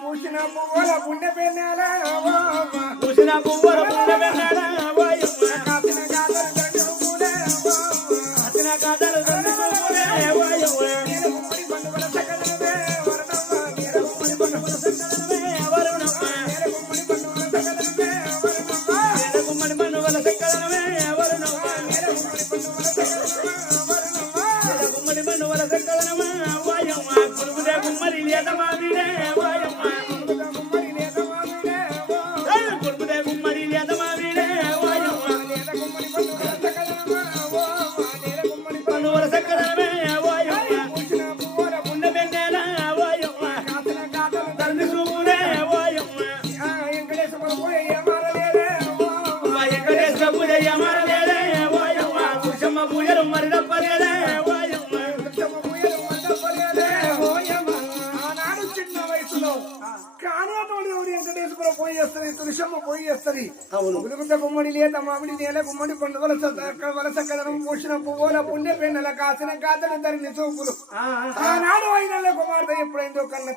పూసిన పువ్వుల పుణ్య పెన్నాల పూసిన పువ్వుల పువ్వుల వెన్నెల ఓయమ్మ. కాసిన మామిడే ఏయ్, కురుకుదే గుమ్మడి లేత మామిడే ఓయమ్మ. నీర గుమ్మడి పండుగల సకలమే ఓ నీర గుమ్మడి మనువల సక్కదనమే ఓయమ్మ. పూసిన పువ్వుల పుండ వెన్నెల ఓయమ్మ. కాసిన వెంకటేశ్వర పోయి ఏమారలేదే వెంకటేశ్వర పూజ పూజలు మరి తప్పలేదే ఎవరు వెంకటేశ్వర పోయి తులసమ్మ పోయి గుమ్మడి లేత మామిడి నేల గుమ్మడి పండు వలస వలస కదనం పోసిన పువ్వుల పుణ్య పెన్నెల కాసిన కాతలు ధరిని చూపులు. ఆనాడు అయిన కుమార్తె ఎప్పుడైందో కన్న